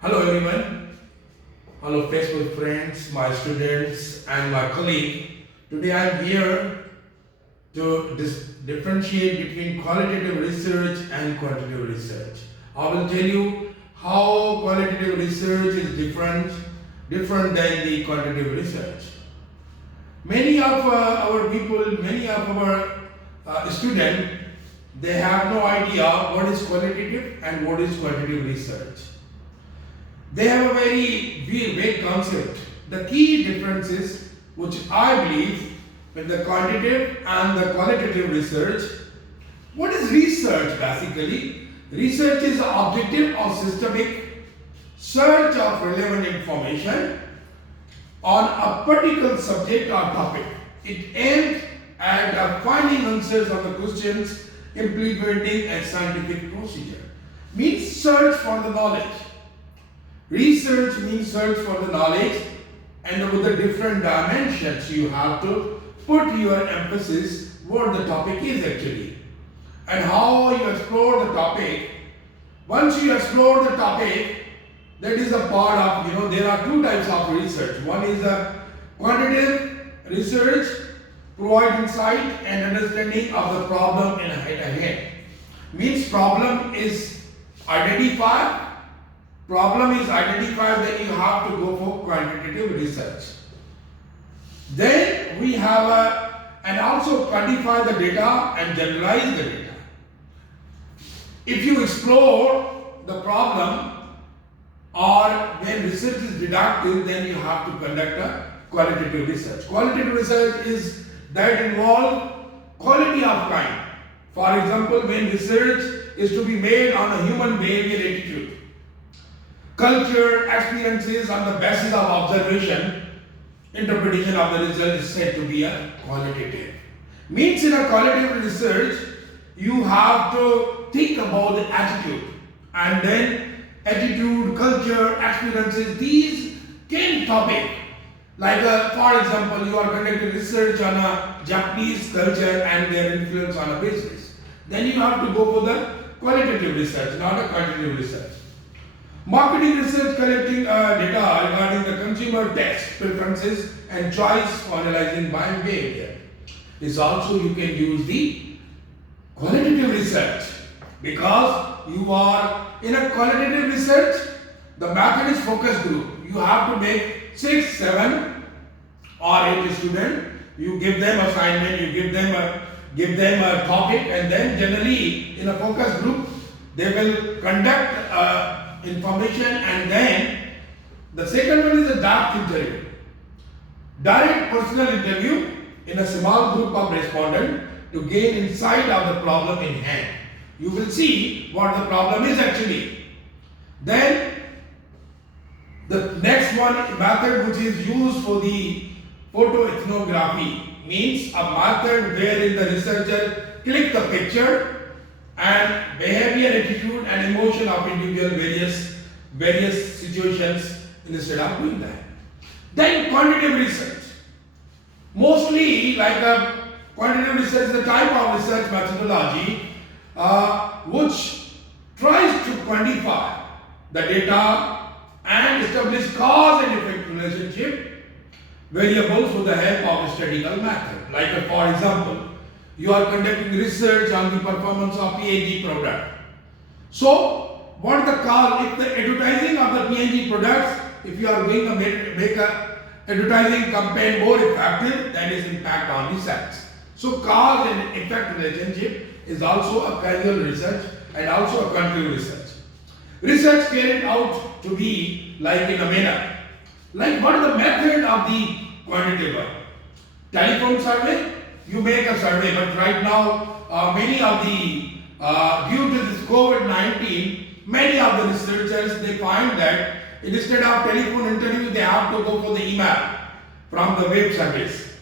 Hello everyone, hello Facebook friends, my students and my colleague. Today I am here to differentiate between qualitative research and quantitative research. I will tell you how qualitative research is different than the quantitative research. Many of our people, many of our students, they have no idea what is qualitative and what is quantitative research. They have a very vague concept. The key difference is, which I believe, with the quantitative and the qualitative research. What is research basically? Research is an objective or systematic search of relevant information on a particular subject or topic. It aims at finding answers on the questions implementing a scientific procedure. Means search for the knowledge. Research means search for the knowledge, and with the different dimensions you have to put your emphasis what the topic is actually and how you explore the topic. Once you explore the topic, that is a part of, there are two types of research. One is a quantitative research, provide insight and understanding of the problem in hand. Means problem is identified, then you have to go for quantitative research. Then we have and also quantify the data and generalize the data. If you explore the problem or when research is deductive, then you have to conduct a qualitative research. Qualitative research is that involve quality of kind. For example, when research is to be made on a human behavior attitude, culture, experiences on the basis of observation, interpretation of the result is said to be a qualitative. Means in a qualitative research, you have to think about the attitude, and then attitude, culture, experiences, these can topic. Like for example, you are conducting research on a Japanese culture and their influence on a business. Then you have to go for the qualitative research, not a quantitative research. Marketing research collecting data regarding the consumer taste, preferences and choice for analyzing buying behavior. Is also you can use the qualitative research, because you are in a qualitative research, the method is focus group. You have to make 6, 7 or 8 students. You give them assignment, you give them a topic, and then generally in a focus group they will conduct information, and then the second one is a direct interview. Direct personal interview in a small group of respondents to gain insight of the problem in hand. You will see what the problem is actually. Then the next one method which is used for the photoethnography means a method wherein the researcher click the picture and behavior, attitude and emotion of individual various situations instead of doing that. Then quantitative research. Mostly like a quantitative research is a type of research methodology which tries to quantify the data and establish cause and effect relationship variables with the help of a statistical method. Like for example, you are conducting research on the performance of P&G product. So, what the cause, if the advertising of the P&G products, if you are going to make a advertising campaign more effective, that is impact on the sales. So, cause and effect relationship is also a causal research and also a quantitative research. Research carried out to be like in a manner. Like what is the method of the quantitative? Telephone survey. You make a survey, but right now many of the due to this COVID-19, many of the researchers they find that instead of telephone interview they have to go for the email from the web service,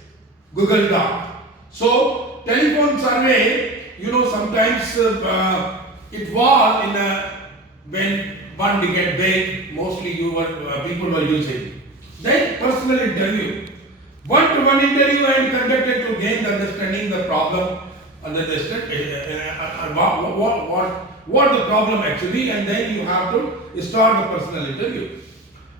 Google Doc. So telephone survey, sometimes it was in when one decade back, mostly people were using. Then personal interview. One-to-one interview and conducted to gain the understanding the problem another step, what the problem actually, and then you have to start the personal interview.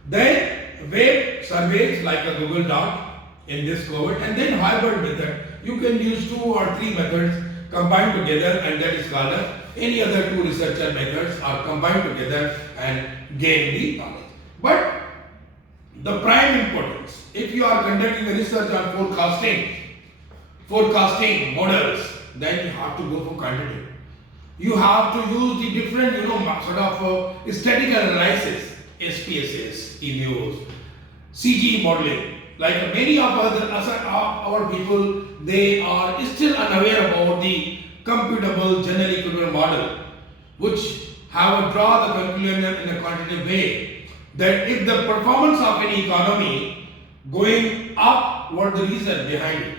Then web surveys like a Google Doc in this COVID, and then hybrid method. You can use 2 or 3 methods combined together, and that is called any other 2 researcher methods are combined together and gain the knowledge. But the prime importance, if you are conducting a research on forecasting models, then you have to go for quantitative. You have to use the different, sort of statistical analysis, SPSS, EMUs, CG modeling. Like many of our people, they are still unaware about the computable general equilibrium model, which have draw the conclusion in a quantitative way that if the performance of any economy going up, what the reason behind it,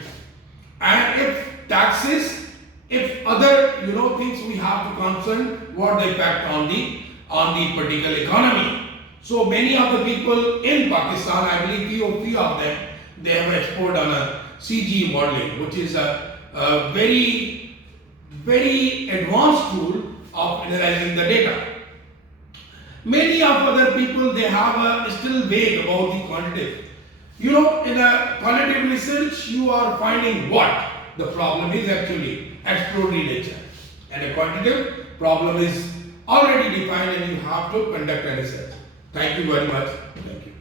and if taxes, if other things we have to concern, what the effect on the particular economy. So many of the people in Pakistan, I believe few of them, they have explored on a CG modeling, which is a very, very advanced tool of analyzing the data. Many of other people, they have still vague about the quantitative. In a quantitative research, you are finding what the problem is actually exploratory nature, and a quantitative problem is already defined, and you have to conduct a research. Thank you very much. Thank you.